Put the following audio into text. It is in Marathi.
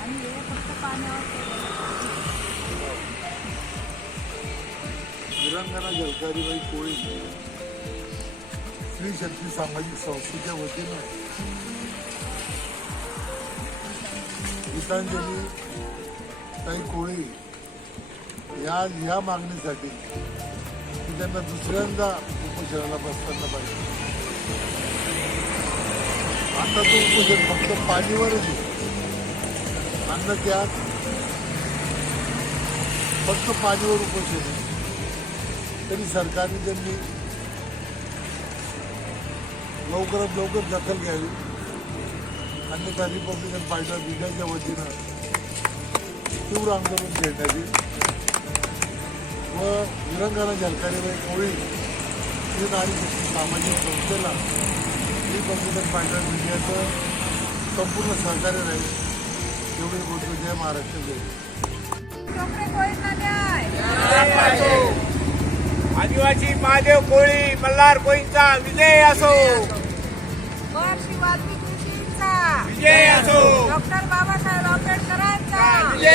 आणि हे फक्त पाण्यावर जलकारीबाई कोळी स्त्री शक्ती सामाजिक संस्थेच्या वतीनं गीतांजली ताई कोळी या या मागणीसाठी की त्यांना दुसऱ्यांदा उपोषणाला बसताना पाहिजे. आता तो उपोषण फक्त पाणीवरच आहे. अन्न त्यात फक्त पाणीवर उपोषण आहे. तरी सरकारने त्यांनी लवकरात लवकर दखल घ्यावी. अन्यथा रिपब्लिकन पार्टी ऑफ इंडियाच्या वतीनं तीव्र आंदोलन छेडण्यात येईल. व विरंगाना झलकारीबाई कोळी ही नारी सामाजिक संस्थेला रिपब्लिकन पार्टी ऑफ इंडियाचं संपूर्ण सहकार्य राहील एवढे बोलतो जय महाराष्ट्र जय आदिवासी महादेव कोळी मल्हार कोळींचा विजय असो. विजय असो. डॉक्टर बाबासाहेब आंबेडकरांचा. विजय